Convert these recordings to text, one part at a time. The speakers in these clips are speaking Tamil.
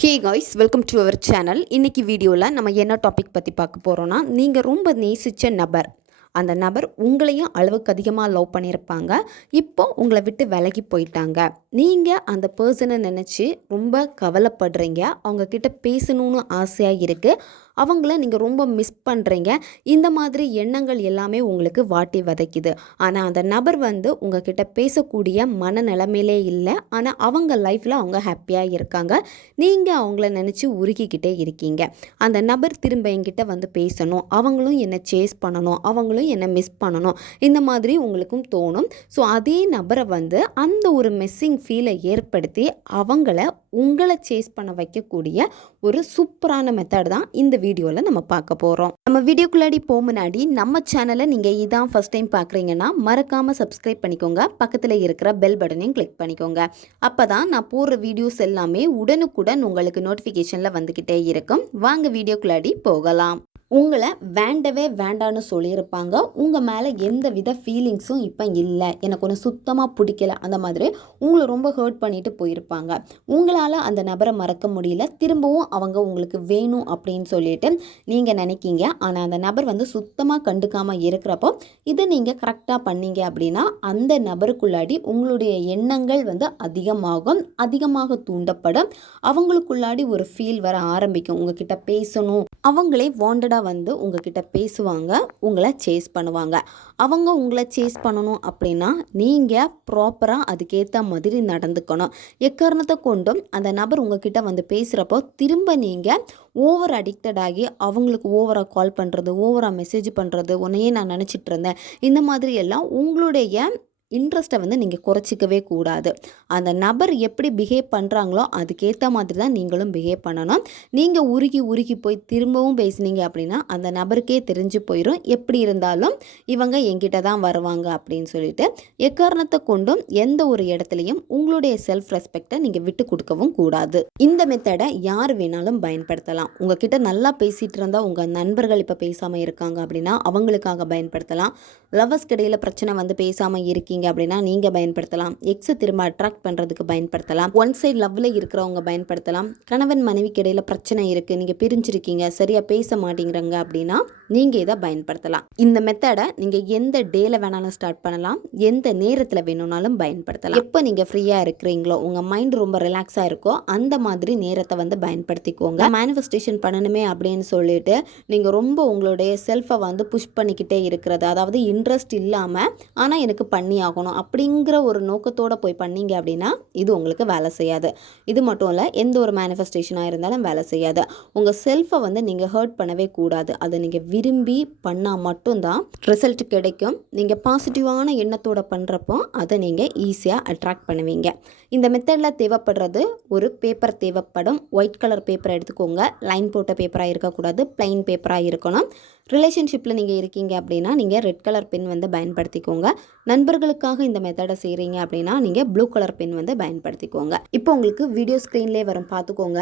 Hey guys welcome to our channel இன்றைக்கி வீடியோவில் நம்ம என்ன டாபிக் பற்றி பார்க்க போகிறோன்னா நீங்கள் ரொம்ப நேசித்த நபர். அந்த நபர் உங்களையும் அளவுக்கு அதிகமாக லவ் பண்ணியிருப்பாங்க. இப்போ உங்களை விட்டு விலகி போயிட்டாங்க. நீங்கள் அந்த பர்சனை நினச்சி ரொம்ப கவலைப்படுறீங்க. அவங்கக்கிட்ட பேசணும்னு ஆசையாக இருக்குது அவங்கள நீங்கள் ரொம்ப மிஸ் பண்ணுறீங்க இந்த மாதிரி எண்ணங்கள் எல்லாமே உங்களுக்கு வாட்டி வதைக்குது. ஆனால் அந்த நபர் வந்து உங்ககிட்ட பேசக்கூடிய மனநிலைமையிலே இல்லை. ஆனால் அவங்க லைஃப்பில் அவங்க ஹாப்பியாக இருக்காங்க. நீங்கள் அவங்கள நினச்சி உருகிக்கிட்டே இருக்கீங்க. அந்த நபர் திரும்ப என்கிட்ட வந்து பேசணும். அவங்களும் என்னை சேஸ் பண்ணணும். அவங்களும் என்னை மிஸ் பண்ணணும். இந்த மாதிரி உங்களுக்கும் தோணும். ஸோ அதே நபரை வந்து அந்த ஒரு மிஸ்ஸிங் ஃபீலை ஏற்படுத்தி அவங்கள உங்களை சேஸ் பண்ண வைக்கக்கூடிய ஒரு சூப்பரான மெத்தட் தான் இந்த வீடியோவில் நம்ம பார்க்க போகிறோம் நம்ம வீடியோக்குள்ளாடி போக முன்னாடி நம்ம சேனலை நீங்கள் இதான் ஃபஸ்ட் டைம் பார்க்குறீங்கன்னா மறக்காமல் சப்ஸ்கிரைப் பண்ணிக்கோங்க. பக்கத்தில் இருக்கிற பெல் பட்டனையும் கிளிக் பண்ணிக்கோங்க. அப்போ தான் நான் போடுற வீடியோஸ் எல்லாமே உடனுக்குடன் உங்களுக்கு நோட்டிஃபிகேஷனில் வந்துக்கிட்டே இருக்கும். வாங்க வீடியோக்குள்ளாடி போகலாம். உங்களை வேண்டவே வேண்டான்னு சொல்லியிருப்பாங்க. உங்கள் மேலே எந்த வித ஃபீலிங்ஸும் இப்போ இல்லை. எனக்கு ஒன்று சுத்தமாக பிடிக்கல. அந்த மாதிரி உங்களை ரொம்ப ஹர்ட் பண்ணிட்டு போயிருப்பாங்க. உங்களால் அந்த நபரை மறக்க முடியல. திரும்பவும் அவங்க உங்களுக்கு வேணும் அப்படின்னு சொல்லிட்டு நீங்கள் நினைக்கிங்க. ஆனால் அந்த நபர் வந்து சுத்தமாக கண்டுக்காமல் இருக்கிறப்போ இதை நீங்கள் கரெக்டாக பண்ணீங்க அப்படின்னா அந்த நபருக்குள்ளாடி உங்களுடைய எண்ணங்கள் வந்து அதிகமாகும். அதிகமாக தூண்டப்படும். அவங்களுக்குள்ளாடி ஒரு ஃபீல் வர ஆரம்பிக்கும். உங்ககிட்ட பேசணும். அவங்களே வாண்டடாக வந்து உங்ககிட்ட பேசுவாங்க உங்களை சேஸ் பண்ணுவாங்க. அவங்க உங்களை சேஸ் பண்ணணும் அப்படின்னா நீங்கள் ப்ராப்பராக அதுக்கேற்ற மாதிரி நடந்துக்கணும். எக்காரணத்தை கொண்டும் அந்த நபர் உங்ககிட்ட வந்து பேசுகிறப்போ திரும்ப நீங்கள் ஓவர் அடிக்டட் ஆகி அவங்களுக்கு ஓவராக கால் பண்ணுறது ஓவராக மெசேஜ் பண்ணுறது உன்னையே நான் நினச்சிட்டு இருந்தேன். இந்த மாதிரி எல்லாம் உங்களுடைய இன்ட்ரெஸ்ட்டை வந்து நீங்கள் குறைச்சிக்கவே கூடாது. அந்த நபர் எப்படி பிஹேவ் பண்ணுறாங்களோ அதுக்கேற்ற மாதிரி தான் நீங்களும் பிஹேவ் பண்ணணும். நீங்கள் உருகி உருகி போய் திரும்பவும் பேசுனீங்க அப்படின்னா அந்த நபருக்கே தெரிஞ்சு போயிடும் எப்படி இருந்தாலும் இவங்க எங்கிட்ட தான் வருவாங்க அப்படின்னு சொல்லிட்டு எக்காரணத்தை கொண்டும் எந்த ஒரு இடத்துலையும் உங்களுடைய செல்ஃப் ரெஸ்பெக்டை நீங்கள் விட்டு கொடுக்கவும் கூடாது. இந்த மெத்தடை யார் வேணாலும் பயன்படுத்தலாம். உங்ககிட்ட நல்லா பேசிகிட்டு இருந்தால் உங்கள் நண்பர்கள் இப்போ பேசாமல் இருக்காங்க அப்படின்னா அவங்களுக்காக பயன்படுத்தலாம். லவர்ஸ்க்கு இடையில் பிரச்சனை வந்து பேசாமல் இருக்கீங்க அப்படின்னா நீங்கள் பயன்படுத்தலாம். எக்ஸை திரும்ப அட்ராக்ட் பண்ணுறதுக்கு பயன்படுத்தலாம். ஒன் சைடு லவ்வில் இருக்கிறவங்க பயன்படுத்தலாம். கணவன் மனைவிக்கு இடையில பிரச்சனை இருக்குது நீங்கள் பிரிஞ்சிருக்கீங்க. சரியாக பேச மாட்டேங்கிறாங்க அப்படின்னா நீங்கள் இதை பயன்படுத்தலாம். இந்த மெத்தடை நீங்கள் எந்த டேல வேணாலும் ஸ்டார்ட் பண்ணலாம். எந்த நேரத்தில் வேணும்னாலும் பயன்படுத்தலாம். எப்போ நீங்கள் ஃப்ரீயாக இருக்கிறீங்களோ உங்கள் மைண்ட் ரொம்ப ரிலாக்ஸாக இருக்கோ அந்த மாதிரி நேரத்தை வந்து பயன்படுத்திக்கோங்க. மேனிஃபெஸ்டேஷன் பண்ணணுமே அப்படின்னு சொல்லிட்டு நீங்கள் ரொம்ப உங்களுடைய செல்ஃபை வந்து புஷ் பண்ணிக்கிட்டே இருக்கிறது அதாவது இன்ட்ரெஸ்ட் இல்லாமல் ஆனால் எனக்கு பண்ணி ஆகணும் அப்படிங்கிற ஒரு நோக்கத்தோடு போய் பண்ணீங்க அப்படின்னா இது உங்களுக்கு வேலை செய்யாது. இது மட்டும் இல்லை எந்த ஒரு மேனிஃபெஸ்டேஷனாக இருந்தாலும் வேலை செய்யாது. உங்கள் செல்ஃபை வந்து நீங்கள் ஹர்ட் பண்ணவே கூடாது. அதை நீங்கள் விரும்பி பண்ணால் மட்டும்தான் ரிசல்ட் கிடைக்கும். நீங்கள் பாசிட்டிவான எண்ணத்தோட பண்ணுறப்போ அதை நீங்கள் ஈஸியாக அட்ராக்ட் பண்ணுவீங்க. இந்த மெத்தடில் தேவைப்படுறது ஒரு பேப்பர் தேவைப்படும். ஒயிட் கலர் பேப்பர் எடுத்துக்கோங்க. லைன் போட்ட பேப்பராக இருக்கக்கூடாது. ப்ளைன் பேப்பராக இருக்கணும். ரிலேஷன்ஷிப்பில் நீங்கள் இருக்கீங்க அப்படின்னா நீங்கள் ரெட் கலர் பென் வந்து பயன்படுத்திக்கோங்க. நண்பர்களுக்காக இந்த மெத்தடை செய்கிறீங்க அப்படின்னா நீங்கள் ப்ளூ கலர் பென் வந்து பயன்படுத்திக்கோங்க. இப்போ உங்களுக்கு வீடியோ ஸ்க்ரீன்லேயே வரும் பார்த்துக்கோங்க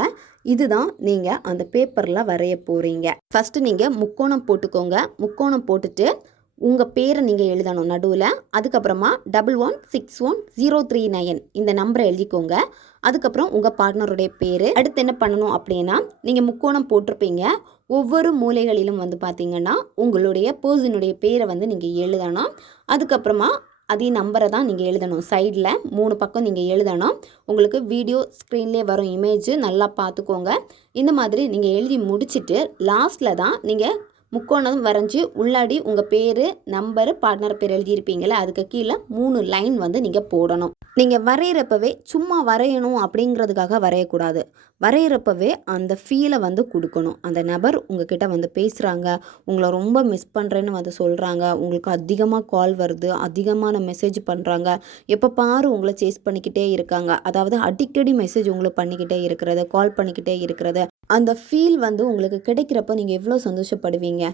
இதுதான் நீங்கள் அந்த பேப்பரில் வரைய போகிறீங்க ஃபஸ்ட்டு நீங்கள் முக்கோணம் போட்டுக்கோங்க. முக்கோணம் போட்டுட்டு உங்கள் பேரை நீங்கள் எழுதணும் நடுவில். அதுக்கப்புறமா double one six one zero three nine இந்த நம்பரை எழுதிக்கோங்க. அதுக்கப்புறம் உங்கள் பார்ட்னருடைய பேர். அடுத்து என்ன பண்ணணும் அப்படின்னா நீங்கள் முக்கோணம் போட்டிருப்பீங்க. ஒவ்வொரு மூலைகளிலும் வந்து பார்த்தீங்கன்னா உங்களுடைய பர்சனுடைய பேரை வந்து நீங்கள் எழுதணும். அதுக்கப்புறமா அதே நம்பரை தான் நீங்கள் எழுதணும். சைடில் மூணு பக்கம் நீங்கள் எழுதணும். உங்களுக்கு வீடியோ ஸ்க்ரீன்லேயே வரும் இமேஜ் நல்லா பார்த்துக்கோங்க இந்த மாதிரி நீங்கள் எழுதி முடிச்சுட்டு லாஸ்ட்டில் தான் நீங்கள் முக்கோணம் வரைஞ்சி உள்ளாடி உங்கள் பேர் நம்பரு பார்ட்னர் பேர் எழுதியிருப்பீங்களே அதுக்கு கீழே மூணு லைன் வந்து நீங்கள் போடணும். நீங்கள் வரைகிறப்பவே சும்மா வரையணும் அப்படிங்கிறதுக்காக வரையக்கூடாது. வரைகிறப்பவே அந்த ஃபீலை வந்து கொடுக்கணும். அந்த நபர் உங்ககிட்ட வந்து பேசுகிறாங்க உங்களை ரொம்ப மிஸ் பண்ணுறேன்னு வந்து சொல்கிறாங்க உங்களுக்கு அதிகமாக கால் வருது அதிகமான மெசேஜ் பண்ணுறாங்க எப்போ பாரு உங்களை சேஸ் பண்ணிக்கிட்டே இருக்காங்க. அதாவது அடிக்கடி மெசேஜ் உங்களுக்கு பண்ணிக்கிட்டே இருக்கிறது கால் பண்ணிக்கிட்டே இருக்கிறது அந்த ஃபீல் வந்து உங்களுக்கு கிடைக்கிறப்ப நீங்கள் எவ்வளோ சந்தோஷப்படுவீங்க?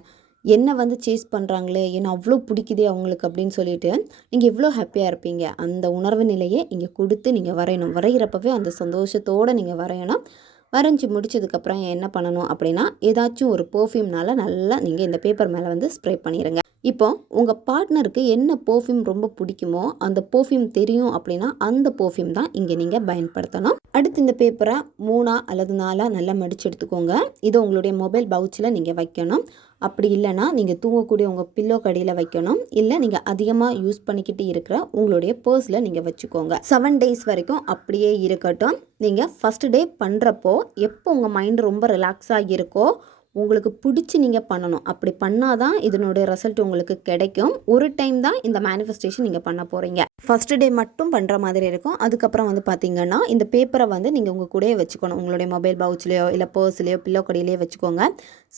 என்ன வந்து சேஸ் பண்ணுறாங்களே என்ன அவ்வளோ பிடிக்குதே அவங்களுக்கு அப்படின்னு சொல்லிட்டு நீங்கள் எவ்வளோ ஹாப்பியாக இருப்பீங்க? அந்த உணர்வு நிலையை இங்கே கொடுத்து நீங்கள் வரையணும். வரைகிறப்பவே அந்த சந்தோஷத்தோடு நீங்கள் வரையணும். வரைஞ்சி முடிச்சதுக்கப்புறம் என்ன பண்ணணும் அப்படின்னா ஏதாச்சும் ஒரு பர்ஃப்யூம்னால நல்லா நீங்கள் இந்த பேப்பர் மேலே வந்து ஸ்ப்ரே பண்ணிடுங்க இப்போ உங்கள் பார்ட்னருக்கு என்ன பர்ஃப்யூம் ரொம்ப பிடிக்குமோ அந்த பர்ஃப்யூம் தெரியும் அப்படின்னா அந்த பர்ஃப்யூம் தான் இங்கே நீங்கள் பயன்படுத்தணும். அடுத்து இந்த பேப்பரை மூணா அல்லது நாலா நல்லா மடித்து எடுத்துக்கோங்க. இதை உங்களுடைய மொபைல் பவுச்சில் நீங்கள் வைக்கணும். அப்படி இல்லைன்னா நீங்கள் தூங்கக்கூடிய உங்கள் பில்லோ கடையில் வைக்கணும். இல்லை நீங்கள் அதிகமாக யூஸ் பண்ணிக்கிட்டு இருக்கிற உங்களுடைய பர்ஸில் நீங்கள் வச்சுக்கோங்க. செவன் டேஸ் வரைக்கும் அப்படியே இருக்கட்டும். நீங்கள் ஃபஸ்ட் டே பண்ணுறப்போ எப்போ உங்கள் மைண்ட் ரொம்ப ரிலாக்ஸாக இருக்கோ உங்களுக்கு பிடிச்சி நீங்கள் பண்ணணும். அப்படி பண்ணால் தான் இதனுடைய ரிசல்ட் உங்களுக்கு கிடைக்கும். ஒரு டைம் தான் இந்த மேனிஃபெஸ்டேஷன் நீங்கள் பண்ண போகிறீங்க ஃபஸ்ட்டு டே மட்டும் பண்ணுற மாதிரி இருக்கும். அதுக்கப்புறம் வந்து பார்த்தீங்கன்னா இந்த பேப்பரை வந்து நீங்கள் உங்கள் கூடயே வச்சுக்கணும். உங்களுடைய மொபைல் பவுச்லேயோ இல்லை பர்ஸ்லேயோ பில்லோ கடையிலையோ வச்சுக்கோங்க.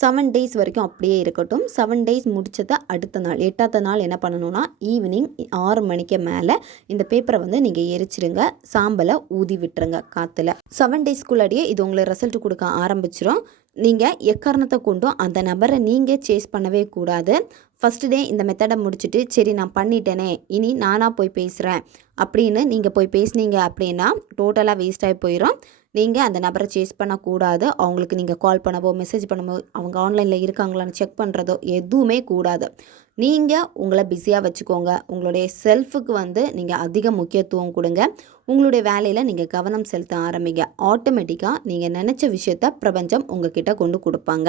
செவன் டேஸ் வரைக்கும் அப்படியே இருக்கட்டும். செவன் டேஸ் முடிச்சதை அடுத்த நாள் எட்டாவது நாள் என்ன பண்ணணும்னா ஈவினிங் ஆறு மணிக்கு மேலே இந்த பேப்பரை வந்து நீங்கள் எரிச்சிருங்க. சாம்பலை ஊதி விட்டுருங்க காற்றுல செவன் டேஸ்க்குள்ளாடியே இது உங்களுக்கு ரிசல்ட் கொடுக்க ஆரம்பிச்சிடும் நீங்கள் எக்காரணத்தை கொண்டும் அந்த நபரை நீங்கள் சேஸ் பண்ணவே கூடாது. ஃபஸ்ட்டு டே இந்த மெத்தடை முடிச்சுட்டு சரி நான் பண்ணிட்டேனே இனி நானாக போய் பேசுகிறேன் அப்படின்னு நீங்கள் போய் பேசுனீங்க அப்படின்னா டோட்டலாக வேஸ்ட் ஆகி போயிடும் நீங்கள் அந்த நபரை சேஸ் பண்ணக்கூடாது. அவங்களுக்கு நீங்கள் கால் பண்ணவோ மெசேஜ் பண்ணவோ அவங்க ஆன்லைனில் இருக்காங்களான்னு செக் பண்ணுறதோ எதுவுமே கூடாது. நீங்கள் உங்களை பிஸியாக வச்சுக்கோங்க. உங்களுடைய செல்ஃபுக்கு வந்து நீங்கள் அதிக முக்கியத்துவம் கொடுங்க. உங்களுடைய வேலையில் நீங்கள் கவனம் செலுத்த ஆரம்பிங்க. ஆட்டோமேட்டிக்காக நீங்கள் நினச்ச விஷயத்த பிரபஞ்சம் உங்ககிட்ட கொண்டு கொடுப்பாங்க.